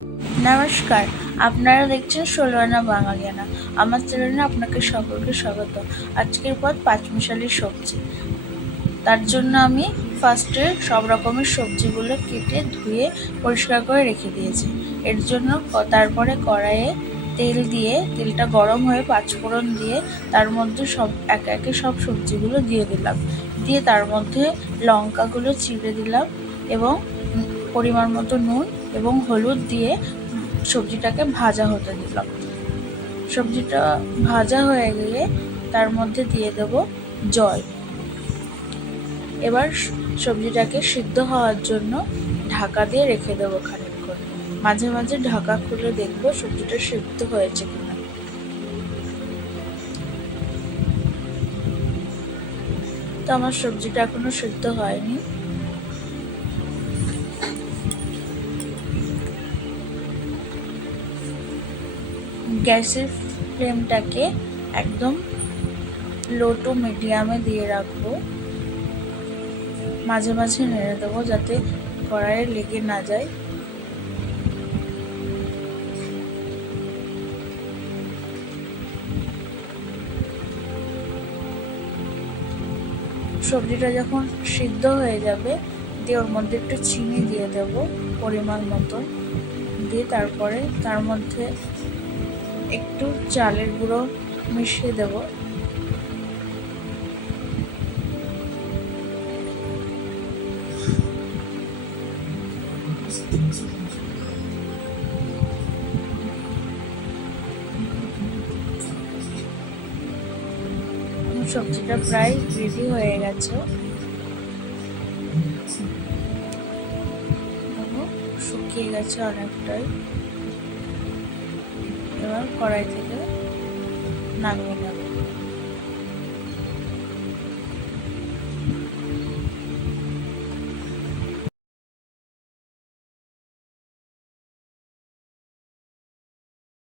নমস্কার, আপনারা দেখছেন ষোলোআনা বাঙালিয়ানা। আমার চ্যানেলে আপনাকে সকলকে স্বাগত। আজকের পদ পাঁচমিশালি সবজি। তার জন্য আমি ফার্স্টে সব রকমের সবজিগুলো কেটে ধুয়ে পরিষ্কার করে রেখে দিয়েছি। এর জন্য তারপরে কড়াইয়ে তেল দিয়ে, তেলটা গরম হয়ে পাঁচফোড়ন দিয়ে তার মধ্যে একে একে সব সবজিগুলো দিয়ে দিলাম। দিয়ে তার মধ্যে লঙ্কাগুলো চিড়ে দিলাম এবং পরিমাণ মতো নুন এবং হলুদ দিয়ে সবজিটাকে ভাজা হতে দিলাম। সবজিটা ভাজা হয়ে গেলে তার মধ্যে দিয়ে দেব জল। এবার সবজিটাকে সিদ্ধ হওয়ার জন্য ঢাকা দিয়ে রেখে দেবো খানিকক্ষণ। মাঝে মাঝে ঢাকা খুলে দেখবো সবজিটা সিদ্ধ হয়েছে কিনা। তো আমার সবজিটা এখনো সিদ্ধ হয়নি। গ্যাসের ফ্লেমটাকে একদম লো টু মিডিয়ামে দিয়ে রাখবো। মাঝে মাঝে নেড়ে দেবো যাতে কড়াইয়ে লেগে না যায়। সবজিটা যখন সিদ্ধ হয়ে যাবে দিয়ে ওর মধ্যে একটু চিনি দিয়ে দেব পরিমাণ মতো। দিয়ে তারপরে তার মধ্যে একটু চালের গুঁড়ো মিশিয়ে দেব। সবজিটা প্রায় রেডি হয়ে গেছে। শুকিয়ে গেছে অনেকটাই। এবার কড়াই থেকে নামিয়ে নেব।